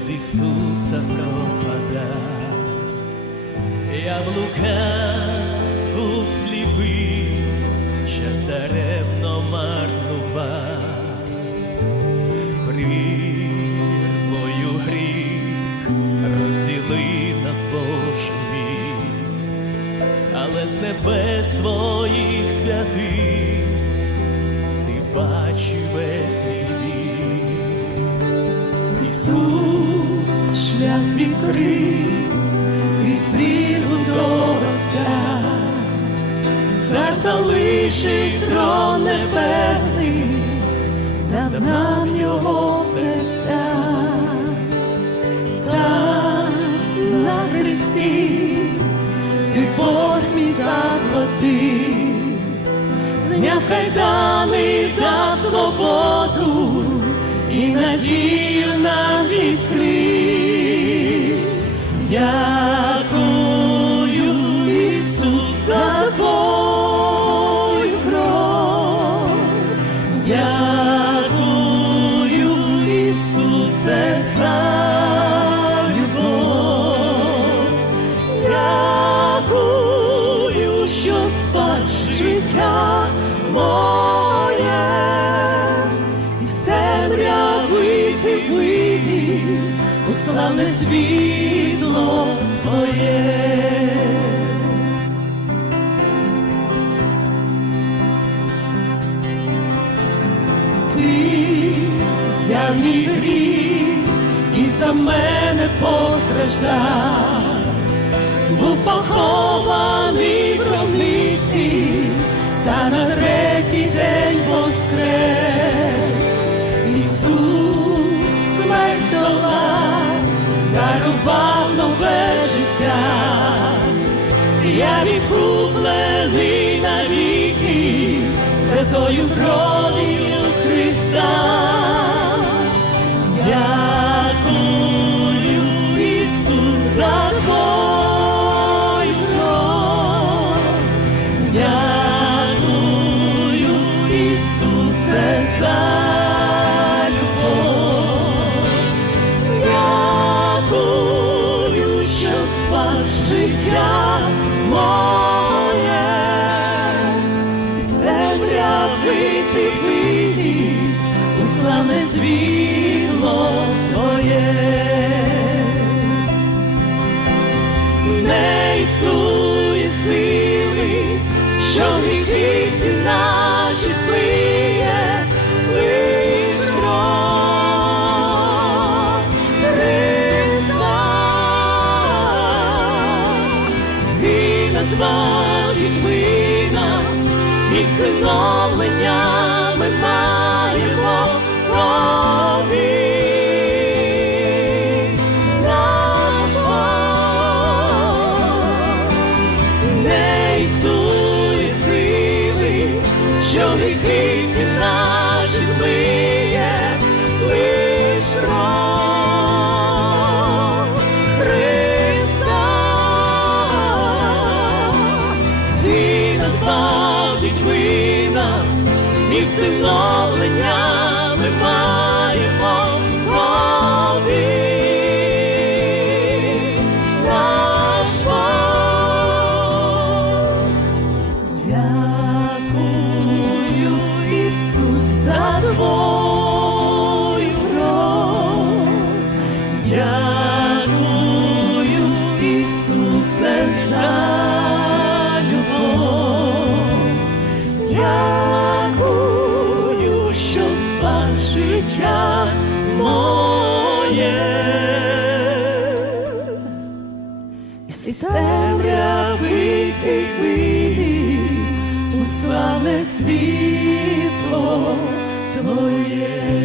без Ісуса пропада, я блукав у сліпий, час даремно марнував, Вірою гріх розділив нас Боже але з небес своїх святих ти бачив весь мій біль. Ісус крізь прірву до Отця, цар залишив трон небесний, дав нам його серця, та на хресті ти борг мій заплатив, зняв кайдани дав свободу і надію нам відкрив. Дякую, Ісус, за твою кров. Дякую, Ісусе, за любов. Дякую, що спас життя моє, і з темряви ти вивів у славне світло твоє. Ти взяв мій гріх і за мене постраждав був похований в гробниці, та на третій день воскрес. Ісус смерть здолав, дарував Я відкуплений навіки святою кров'ю Христа. Дякую, Ісус, за твою кров. Дякую, Ісусе, за любов. Дякую, що спас життя славне світло твоє. Не існує сили, що гріхи всі наші змиє, лиш кров Христа. Ти назвав дітьми нас, і всиновлення що гріхи всі наші злиє лиш кров Христа. Ти назвав дітьми нас, і всиновлення ми Дякую, що спас життя моє. І темряви ти вивів у славне світло Твоє.